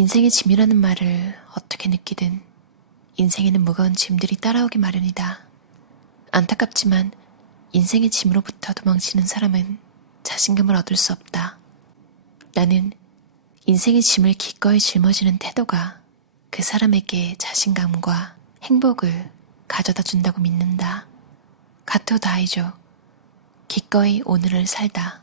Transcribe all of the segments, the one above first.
인생의 짐이라는 말을 어떻게 느끼든 인생에는 무거운 짐들이 따라오기 마련이다. 안타깝지만 인생의 짐으로부터 도망치는 사람은 자신감을 얻을 수 없다. 나는 인생의 짐을 기꺼이 짊어지는 태도가 그 사람에게 자신감과 행복을 가져다 준다고 믿는다. 가토 다이조, 기꺼이 오늘을 살다.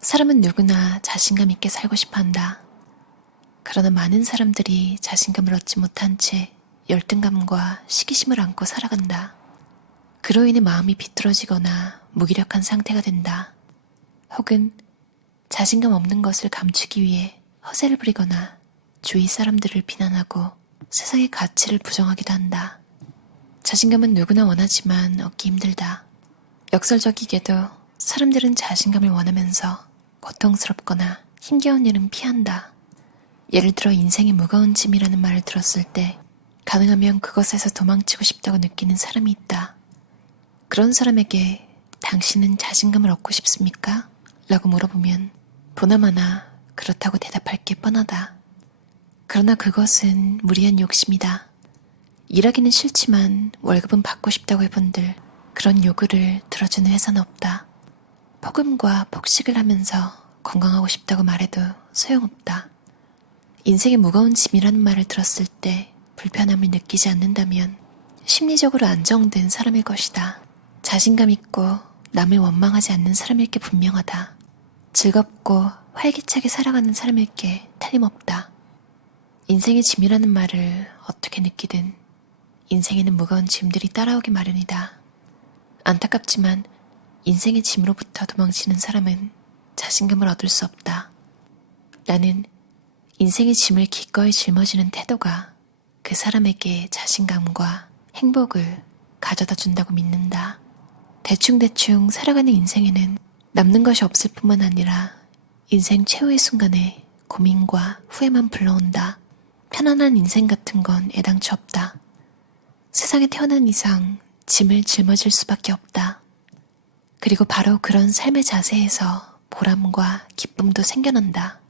사람은 누구나 자신감 있게 살고 싶어 한다. 그러나 많은 사람들이 자신감을 얻지 못한 채 열등감과 시기심을 안고 살아간다. 그로 인해 마음이 비뚤어지거나 무기력한 상태가 된다. 혹은 자신감 없는 것을 감추기 위해 허세를 부리거나 주위 사람들을 비난하고 세상의 가치를 부정하기도 한다. 자신감은 누구나 원하지만 얻기 힘들다. 역설적이게도 사람들은 자신감을 원하면서 고통스럽거나 힘겨운 일은 피한다. 예를 들어 인생의 무거운 짐이라는 말을 들었을 때 가능하면 그것에서 도망치고 싶다고 느끼는 사람이 있다. 그런 사람에게 당신은 자신감을 얻고 싶습니까? 라고 물어보면 보나마나 그렇다고 대답할 게 뻔하다. 그러나 그것은 무리한 욕심이다. 일하기는 싫지만 월급은 받고 싶다고 해본들 그런 요구를 들어주는 회사는 없다. 폭음과 폭식을 하면서 건강하고 싶다고 말해도 소용없다. 인생의 무거운 짐이라는 말을 들었을 때 불편함을 느끼지 않는다면 심리적으로 안정된 사람일 것이다. 자신감 있고 남을 원망하지 않는 사람일 게 분명하다. 즐겁고 활기차게 살아가는 사람일 게 틀림없다. 인생의 짐이라는 말을 어떻게 느끼든 인생에는 무거운 짐들이 따라오기 마련이다. 안타깝지만 인생의 짐으로부터 도망치는 사람은 자신감을 얻을 수 없다. 나는 인생의 짐을 기꺼이 짊어지는 태도가 그 사람에게 자신감과 행복을 가져다 준다고 믿는다. 대충대충 살아가는 인생에는 남는 것이 없을 뿐만 아니라 인생 최후의 순간에 고민과 후회만 불러온다. 편안한 인생 같은 건 애당초 없다. 세상에 태어난 이상 짐을 짊어질 수밖에 없다. 그리고 바로 그런 삶의 자세에서 보람과 기쁨도 생겨난다.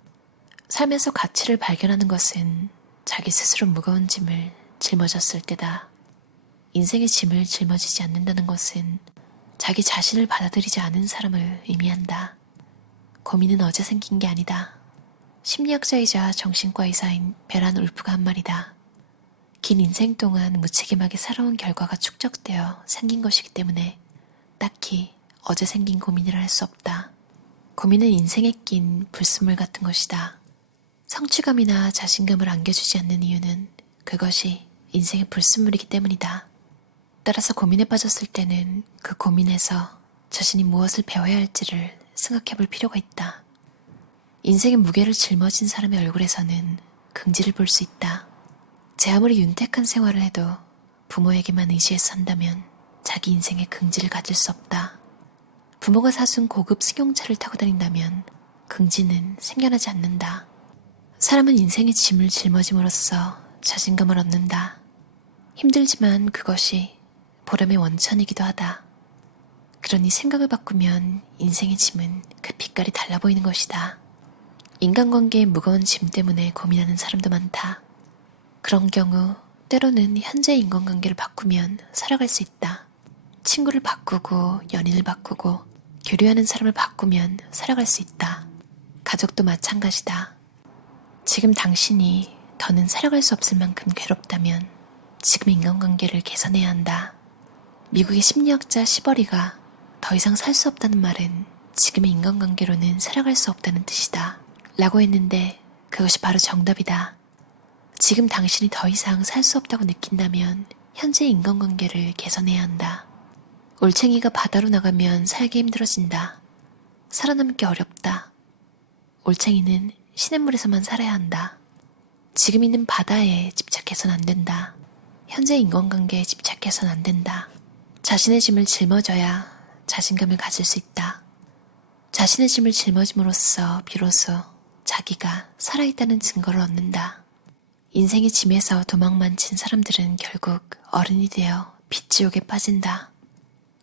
삶에서 가치를 발견하는 것은 자기 스스로 무거운 짐을 짊어졌을 때다. 인생의 짐을 짊어지지 않는다는 것은 자기 자신을 받아들이지 않은 사람을 의미한다. 고민은 어제 생긴 게 아니다. 심리학자이자 정신과 의사인 베란 울프가 한 말이다. 긴 인생 동안 무책임하게 살아온 결과가 축적되어 생긴 것이기 때문에 딱히 어제 생긴 고민이라 할 수 없다. 고민은 인생에 낀 불순물 같은 것이다. 성취감이나 자신감을 안겨주지 않는 이유는 그것이 인생의 불순물이기 때문이다. 따라서 고민에 빠졌을 때는 그 고민에서 자신이 무엇을 배워야 할지를 생각해 볼 필요가 있다. 인생의 무게를 짊어진 사람의 얼굴에서는 긍지를 볼 수 있다. 제 아무리 윤택한 생활을 해도 부모에게만 의지해서 산다면 자기 인생에 긍지를 가질 수 없다. 부모가 사준 고급 승용차를 타고 다닌다면 긍지는 생겨나지 않는다. 사람은 인생의 짐을 짊어짐으로써 자신감을 얻는다. 힘들지만 그것이 보람의 원천이기도 하다. 그러니 생각을 바꾸면 인생의 짐은 그 빛깔이 달라 보이는 것이다. 인간관계의 무거운 짐 때문에 고민하는 사람도 많다. 그런 경우 때로는 현재의 인간관계를 바꾸면 살아갈 수 있다. 친구를 바꾸고 연인을 바꾸고 교류하는 사람을 바꾸면 살아갈 수 있다. 가족도 마찬가지다. 지금 당신이 더는 살아갈 수 없을 만큼 괴롭다면 지금 인간관계를 개선해야 한다. 미국의 심리학자 시버리가 더 이상 살 수 없다는 말은 지금의 인간관계로는 살아갈 수 없다는 뜻이다. 라고 했는데 그것이 바로 정답이다. 지금 당신이 더 이상 살 수 없다고 느낀다면 현재의 인간관계를 개선해야 한다. 올챙이가 바다로 나가면 살기 힘들어진다. 살아남기 어렵다. 올챙이는 시냇물에서만 살아야 한다. 지금 있는 바다에 집착해서는 안 된다. 현재 인간관계에 집착해서는 안 된다. 자신의 짐을 짊어져야 자신감을 가질 수 있다. 자신의 짐을 짊어짐으로써 비로소 자기가 살아있다는 증거를 얻는다. 인생의 짐에서 도망만 친 사람들은 결국 어른이 되어 빚지옥에 빠진다.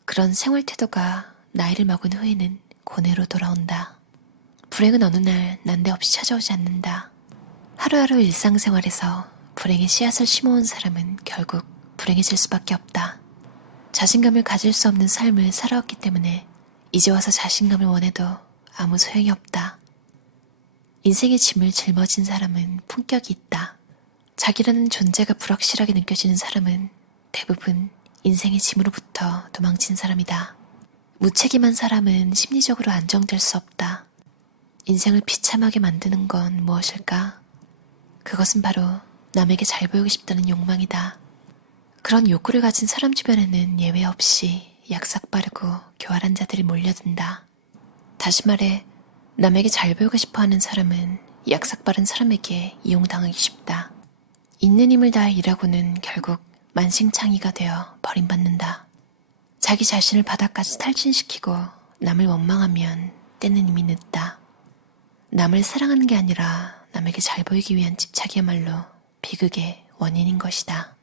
그런 생활 태도가 나이를 먹은 후에는 고뇌로 돌아온다. 불행은 어느 날 난데없이 찾아오지 않는다. 하루하루 일상생활에서 불행의 씨앗을 심어온 사람은 결국 불행해질 수밖에 없다. 자신감을 가질 수 없는 삶을 살아왔기 때문에 이제 와서 자신감을 원해도 아무 소용이 없다. 인생의 짐을 짊어진 사람은 품격이 있다. 자기라는 존재가 불확실하게 느껴지는 사람은 대부분 인생의 짐으로부터 도망친 사람이다. 무책임한 사람은 심리적으로 안정될 수 없다. 인생을 비참하게 만드는 건 무엇일까? 그것은 바로 남에게 잘 보이고 싶다는 욕망이다. 그런 욕구를 가진 사람 주변에는 예외 없이 약삭빠르고 교활한 자들이 몰려든다. 다시 말해 남에게 잘 보이고 싶어하는 사람은 약삭빠른 사람에게 이용당하기 쉽다. 있는 힘을 다해 일하고는 결국 만신창이가 되어 버림받는다. 자기 자신을 바닥까지 탈진시키고 남을 원망하면 때는 이미 늦다. 남을 사랑하는 게 아니라 남에게 잘 보이기 위한 집착이야말로 비극의 원인인 것이다.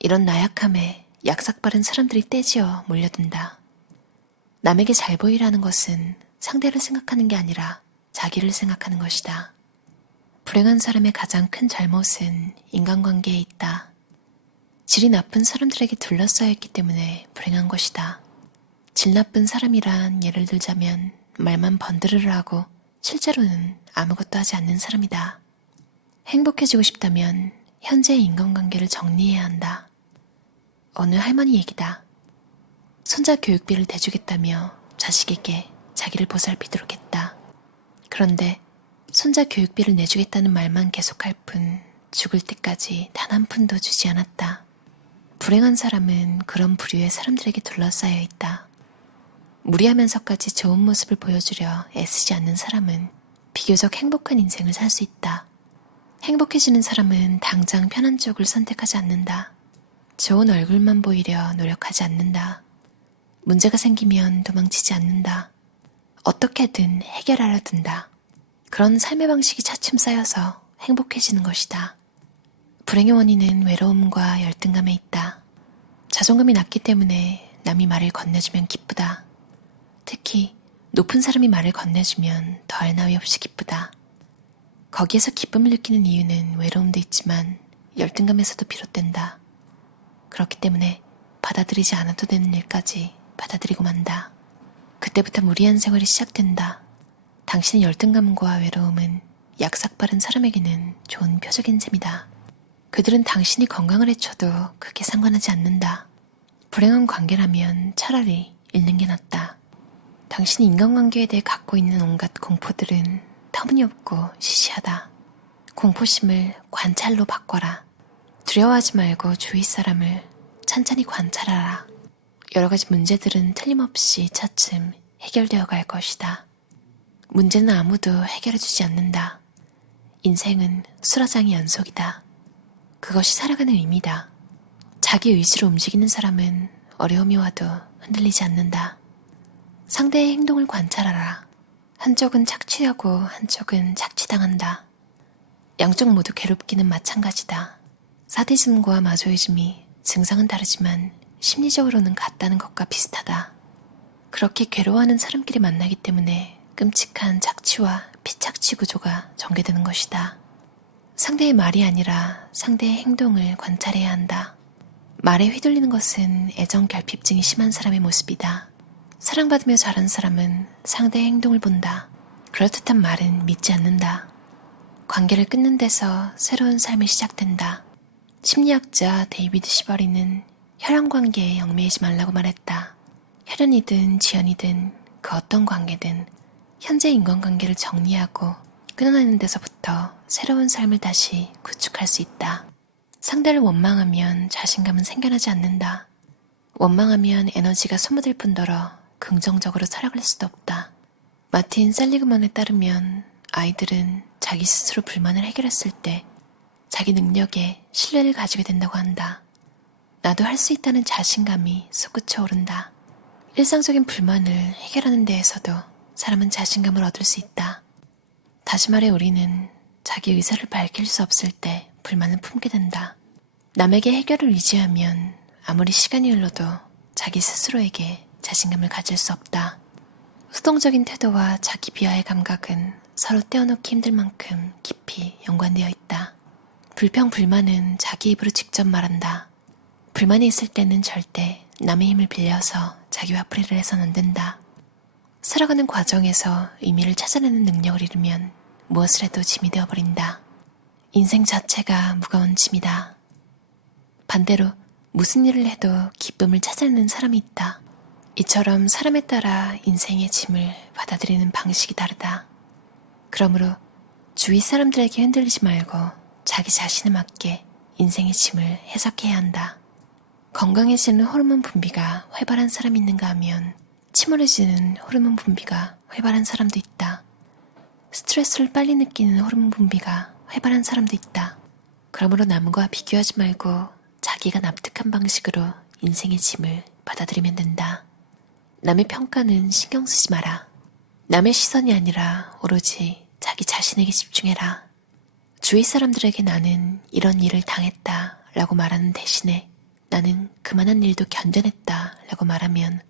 이런 나약함에 약삭빠른 사람들이 떼지어 몰려든다. 남에게 잘 보이라는 것은 상대를 생각하는 게 아니라 자기를 생각하는 것이다. 불행한 사람의 가장 큰 잘못은 인간관계에 있다. 질이 나쁜 사람들에게 둘러싸여 있기 때문에 불행한 것이다. 질 나쁜 사람이란 예를 들자면 말만 번드르르 하고 실제로는 아무것도 하지 않는 사람이다. 행복해지고 싶다면 현재의 인간관계를 정리해야 한다. 어느 할머니 얘기다. 손자 교육비를 대주겠다며 자식에게 자기를 보살피도록 했다. 그런데 손자 교육비를 내주겠다는 말만 계속할 뿐 죽을 때까지 단 한 푼도 주지 않았다. 불행한 사람은 그런 부류의 사람들에게 둘러싸여 있다. 무리하면서까지 좋은 모습을 보여주려 애쓰지 않는 사람은 비교적 행복한 인생을 살 수 있다. 행복해지는 사람은 당장 편한 쪽을 선택하지 않는다. 좋은 얼굴만 보이려 노력하지 않는다. 문제가 생기면 도망치지 않는다. 어떻게든 해결하려 든다. 그런 삶의 방식이 차츰 쌓여서 행복해지는 것이다. 불행의 원인은 외로움과 열등감에 있다. 자존감이 낮기 때문에 남이 말을 건네주면 기쁘다. 특히 높은 사람이 말을 건네주면 더할 나위 없이 기쁘다. 거기에서 기쁨을 느끼는 이유는 외로움도 있지만 열등감에서도 비롯된다. 그렇기 때문에 받아들이지 않아도 되는 일까지 받아들이고 만다. 그때부터 무리한 생활이 시작된다. 당신의 열등감과 외로움은 약삭빠른 사람에게는 좋은 표적인 셈이다. 그들은 당신이 건강을 해쳐도 크게 상관하지 않는다. 불행한 관계라면 차라리 잃는 게 낫다. 당신이 인간관계에 대해 갖고 있는 온갖 공포들은 터무니없고 시시하다. 공포심을 관찰로 바꿔라. 두려워하지 말고 주위 사람을 찬찬히 관찰하라. 여러 가지 문제들은 틀림없이 차츰 해결되어 갈 것이다. 문제는 아무도 해결해주지 않는다. 인생은 수라장의 연속이다. 그것이 살아가는 의미다. 자기 의지로 움직이는 사람은 어려움이 와도 흔들리지 않는다. 상대의 행동을 관찰하라. 한쪽은 착취하고 한쪽은 착취당한다. 양쪽 모두 괴롭기는 마찬가지다. 사디즘과 마조이즘이 증상은 다르지만 심리적으로는 같다는 것과 비슷하다. 그렇게 괴로워하는 사람끼리 만나기 때문에 끔찍한 착취와 피착취 구조가 전개되는 것이다. 상대의 말이 아니라 상대의 행동을 관찰해야 한다. 말에 휘둘리는 것은 애정 결핍증이 심한 사람의 모습이다. 사랑받으며 자란 사람은 상대의 행동을 본다. 그럴듯한 말은 믿지 않는다. 관계를 끊는 데서 새로운 삶이 시작된다. 심리학자 데이비드 시버리는 혈연관계에 얽매이지 말라고 말했다. 혈연이든 지연이든 그 어떤 관계든 현재 인간관계를 정리하고 끊어내는 데서부터 새로운 삶을 다시 구축할 수 있다. 상대를 원망하면 자신감은 생겨나지 않는다. 원망하면 에너지가 소모될 뿐더러 긍정적으로 살아갈 수도 없다. 마틴 셀리그먼에 따르면 아이들은 자기 스스로 불만을 해결했을 때 자기 능력에 신뢰를 가지게 된다고 한다. 나도 할 수 있다는 자신감이 솟구쳐 오른다. 일상적인 불만을 해결하는 데에서도 사람은 자신감을 얻을 수 있다. 다시 말해 우리는 자기 의사를 밝힐 수 없을 때 불만을 품게 된다. 남에게 해결을 의지하면 아무리 시간이 흘러도 자기 스스로에게 자신감을 가질 수 없다. 수동적인 태도와 자기 비하의 감각은 서로 떼어놓기 힘들 만큼 깊이 연관되어 있다. 불평, 불만은 자기 입으로 직접 말한다. 불만이 있을 때는 절대 남의 힘을 빌려서 자기 화풀이를 해서는 안 된다. 살아가는 과정에서 의미를 찾아내는 능력을 잃으면 무엇을 해도 짐이 되어버린다. 인생 자체가 무거운 짐이다. 반대로 무슨 일을 해도 기쁨을 찾아내는 사람이 있다. 이처럼 사람에 따라 인생의 짐을 받아들이는 방식이 다르다. 그러므로 주위 사람들에게 흔들리지 말고 자기 자신에 맞게 인생의 짐을 해석해야 한다. 건강해지는 호르몬 분비가 활발한 사람이 있는가 하면 침울해지는 호르몬 분비가 활발한 사람도 있다. 스트레스를 빨리 느끼는 호르몬 분비가 활발한 사람도 있다. 그러므로 남과 비교하지 말고 자기가 납득한 방식으로 인생의 짐을 받아들이면 된다. 남의 평가는 신경 쓰지 마라. 남의 시선이 아니라 오로지 자기 자신에게 집중해라. 주위 사람들에게 나는 이런 일을 당했다 라고 말하는 대신에 나는 그만한 일도 견뎌냈다 라고 말하면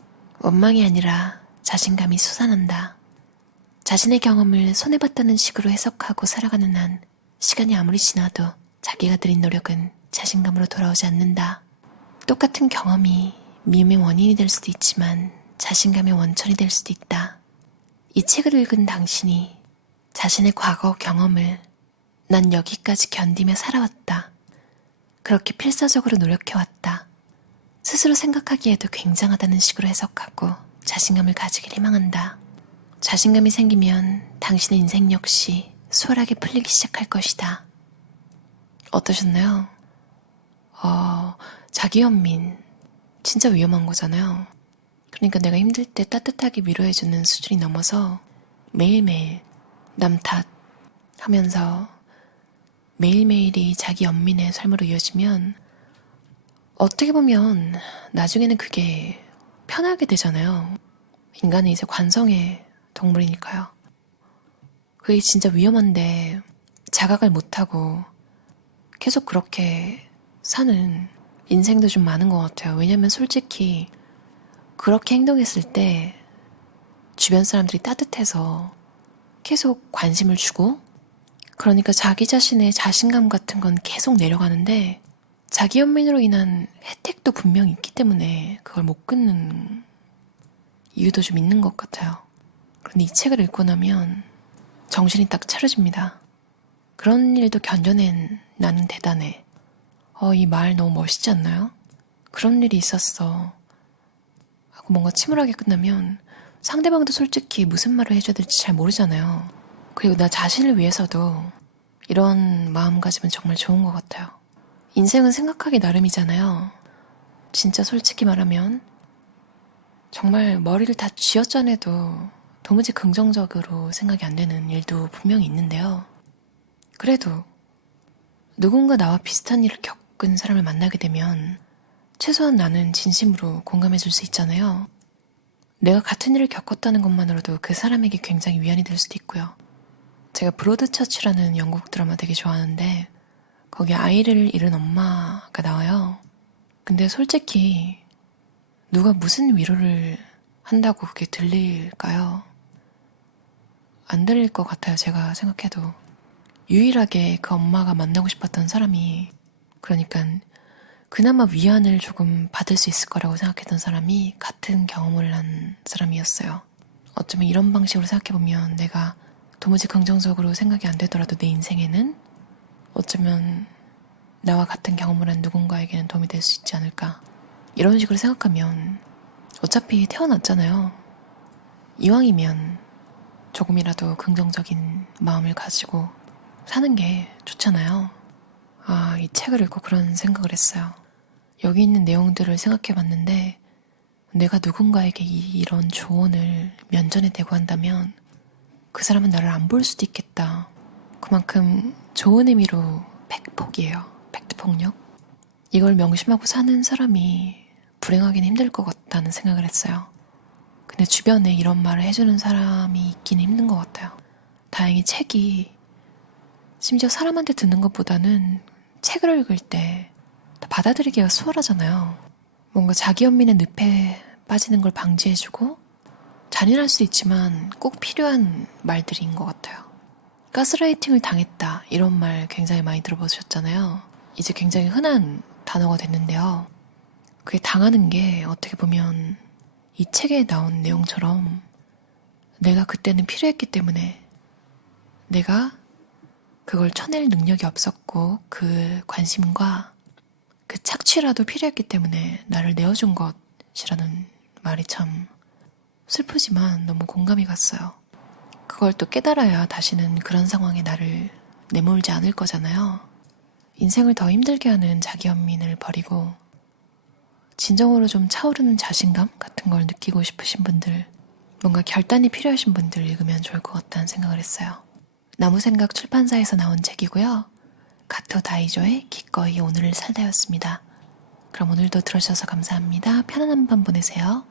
원망이 아니라 자신감이 솟아난다. 자신의 경험을 손해봤다는 식으로 해석하고 살아가는 한 시간이 아무리 지나도 자기가 들인 노력은 자신감으로 돌아오지 않는다. 똑같은 경험이 미움의 원인이 될 수도 있지만 자신감의 원천이 될 수도 있다. 이 책을 읽은 당신이 자신의 과거 경험을 난 여기까지 견디며 살아왔다. 그렇게 필사적으로 노력해왔다. 스스로 생각하기에도 굉장하다는 식으로 해석하고 자신감을 가지길 희망한다. 자신감이 생기면 당신의 인생 역시 수월하게 풀리기 시작할 것이다. 어떠셨나요? 자기연민 진짜 위험한 거잖아요. 그러니까 내가 힘들 때 따뜻하게 위로해주는 수준이 넘어서 매일매일 남 탓하면서 매일매일이 자기 연민의 삶으로 이어지면 어떻게 보면 나중에는 그게 편하게 되잖아요. 인간은 이제 관성의 동물이니까요. 그게 진짜 위험한데 자각을 못하고 계속 그렇게 사는 인생도 좀 많은 것 같아요. 왜냐면 솔직히 그렇게 행동했을 때 주변 사람들이 따뜻해서 계속 관심을 주고 그러니까 자기 자신의 자신감 같은 건 계속 내려가는데 자기 연민으로 인한 혜택도 분명히 있기 때문에 그걸 못 끊는 이유도 좀 있는 것 같아요. 그런데 이 책을 읽고 나면 정신이 딱 차려집니다. 그런 일도 견뎌낸 나는 대단해. 이 말 너무 멋있지 않나요? 그런 일이 있었어. 하고 뭔가 침울하게 끝나면 상대방도 솔직히 무슨 말을 해줘야 될지 잘 모르잖아요. 그리고 나 자신을 위해서도 이런 마음가짐은 정말 좋은 것 같아요. 인생은 생각하기 나름이잖아요. 진짜 솔직히 말하면 정말 머리를 다 쥐어짜내도 도무지 긍정적으로 생각이 안 되는 일도 분명히 있는데요. 그래도 누군가 나와 비슷한 일을 겪은 사람을 만나게 되면 최소한 나는 진심으로 공감해 줄 수 있잖아요. 내가 같은 일을 겪었다는 것만으로도 그 사람에게 굉장히 위안이 될 수도 있고요. 제가 브로드처치라는 영국 드라마 되게 좋아하는데 거기 아이를 잃은 엄마가 나와요. 근데 솔직히 누가 무슨 위로를 한다고 그게 들릴까요? 안 들릴 것 같아요. 제가 생각해도. 유일하게 그 엄마가 만나고 싶었던 사람이 그러니까 그나마 위안을 조금 받을 수 있을 거라고 생각했던 사람이 같은 경험을 한 사람이었어요. 어쩌면 이런 방식으로 생각해보면 내가 도무지 긍정적으로 생각이 안 되더라도 내 인생에는 어쩌면 나와 같은 경험을 한 누군가에게는 도움이 될 수 있지 않을까. 이런 식으로 생각하면 어차피 태어났잖아요. 이왕이면 조금이라도 긍정적인 마음을 가지고 사는 게 좋잖아요. 이 책을 읽고 그런 생각을 했어요. 여기 있는 내용들을 생각해봤는데 내가 누군가에게 이런 조언을 면전에 대고 한다면 그 사람은 나를 안 볼 수도 있겠다. 그만큼 좋은 의미로 팩폭이에요. 팩트폭력. 이걸 명심하고 사는 사람이 불행하기는 힘들 것 같다는 생각을 했어요. 근데 주변에 이런 말을 해주는 사람이 있기는 힘든 것 같아요. 다행히 책이 심지어 사람한테 듣는 것보다는 책을 읽을 때 받아들이기가 수월하잖아요. 뭔가 자기 연민의 늪에 빠지는 걸 방지해주고 잔인할 수 있지만 꼭 필요한 말들인 것 같아요. 가스라이팅을 당했다 이런 말 굉장히 많이 들어보셨잖아요. 이제 굉장히 흔한 단어가 됐는데요. 그게 당하는 게 어떻게 보면 이 책에 나온 내용처럼 내가 그때는 필요했기 때문에 내가 그걸 쳐낼 능력이 없었고 그 관심과 그 착취라도 필요했기 때문에 나를 내어준 것이라는 말이 참 슬프지만 너무 공감이 갔어요. 그걸 또 깨달아야 다시는 그런 상황에 나를 내몰지 않을 거잖아요. 인생을 더 힘들게 하는 자기 연민을 버리고 진정으로 좀 차오르는 자신감 같은 걸 느끼고 싶으신 분들, 뭔가 결단이 필요하신 분들 읽으면 좋을 것 같다는 생각을 했어요. 나무생각 출판사에서 나온 책이고요. 가토 다이조의 기꺼이 오늘을 살다였습니다. 그럼 오늘도 들어주셔서 감사합니다. 편안한 밤 보내세요.